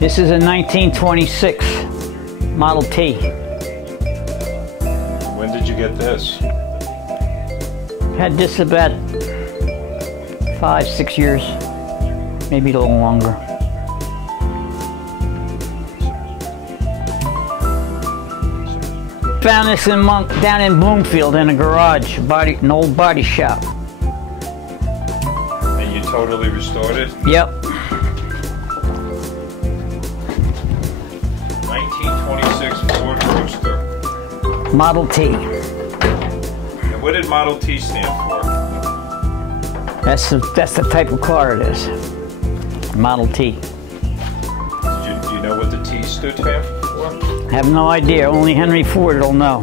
This is a 1926 Model T. When did you get this? Had this about 5-6 years, maybe a little longer. Found this in down in Bloomfield in a garage, an old body shop. And you totally restored it? Yep. 1926 Ford Roadster. Model T. And what did Model T stand for? That's the type of car it is. Model T. Do you know what the T stood for? I have no idea. Only Henry Ford will know.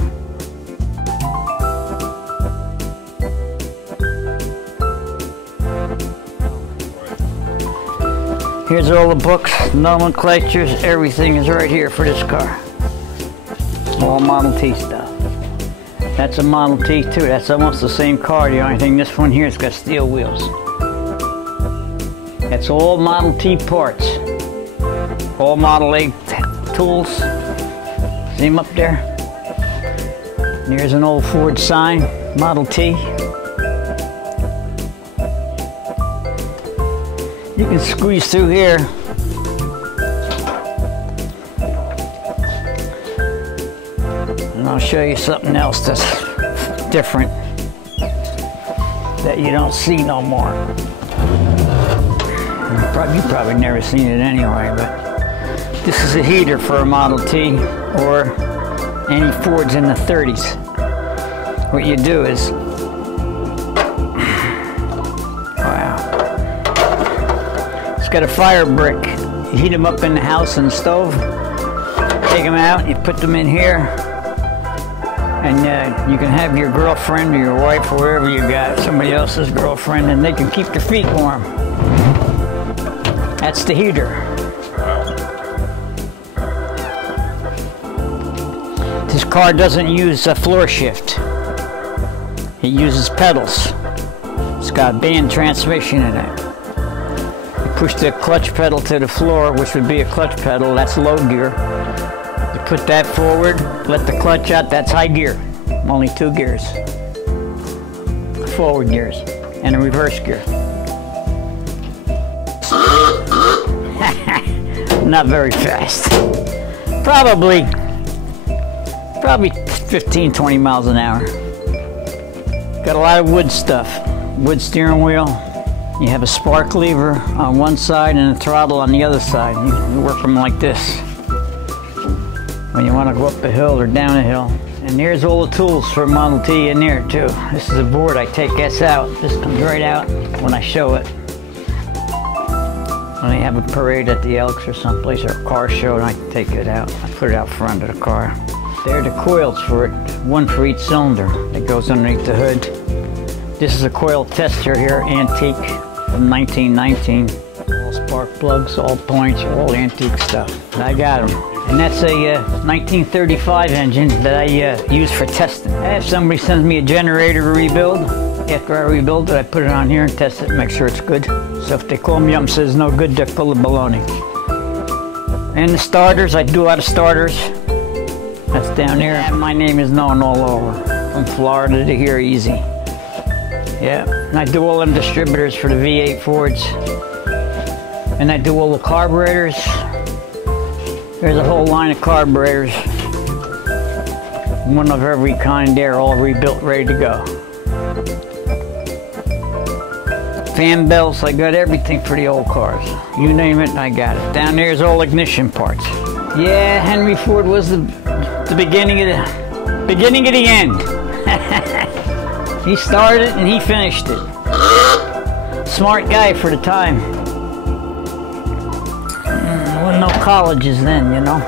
Here's all the books, nomenclatures, everything is right here for this car. All Model T stuff. That's a Model T too. That's almost the same car. The only thing, this one here has got steel wheels. That's all Model T parts. All Model A tools. See them up there? And here's an old Ford sign, Model T. You can squeeze through here. And I'll show you something else that's different that you don't see no more. You've probably never seen it anyway, but this is a heater for a Model T or any Fords in the 30s. What you do is, wow, it's got a fire brick. You heat them up in the house and the stove, take them out, you put them in here, and you can have your girlfriend or your wife or whoever you got, somebody else's girlfriend, and they can keep their feet warm. That's the heater. This car doesn't use a floor shift. It uses pedals. It's got a band transmission in it. You push the clutch pedal to the floor, which would be a clutch pedal, that's low gear. You put that forward, let the clutch out, that's high gear. Only 2 gears. Forward gears and a reverse gear. Not very fast. Probably 15-20 miles an hour. Got a lot of wood stuff. Wood steering wheel. You have a spark lever on one side and a throttle on the other side. You work them like this when you want to go up a hill or down a hill. And here's all the tools for Model T in there too. This is a board. I take this out. This comes right out when I show it. When they have a parade at the Elks or someplace or a car show, and I take it out. I put it out front of the car. There are the coils for it, one for each cylinder that goes underneath the hood. This is a coil tester here, antique, from 1919. All spark plugs, all points, all antique stuff. I got them. And that's a 1935 engine that I use for testing. If somebody sends me a generator to rebuild, after I rebuild it, I put it on here and test it and make sure it's good. So if they call me up and says no good, they're full of baloney. And the starters, I do a lot of starters. That's down there. And my name is known all over. From Florida to here, easy. Yeah, and I do all them distributors for the V8 Fords. And I do all the carburetors. There's a whole line of carburetors. One of every kind there, all rebuilt, ready to go. Fan belts, I got everything for the old cars. You name it, I got it. Down there's all ignition parts. Yeah, Henry Ford was the beginning of the end. He started it and he finished it. Smart guy for the time. There wasn't no colleges then, you know.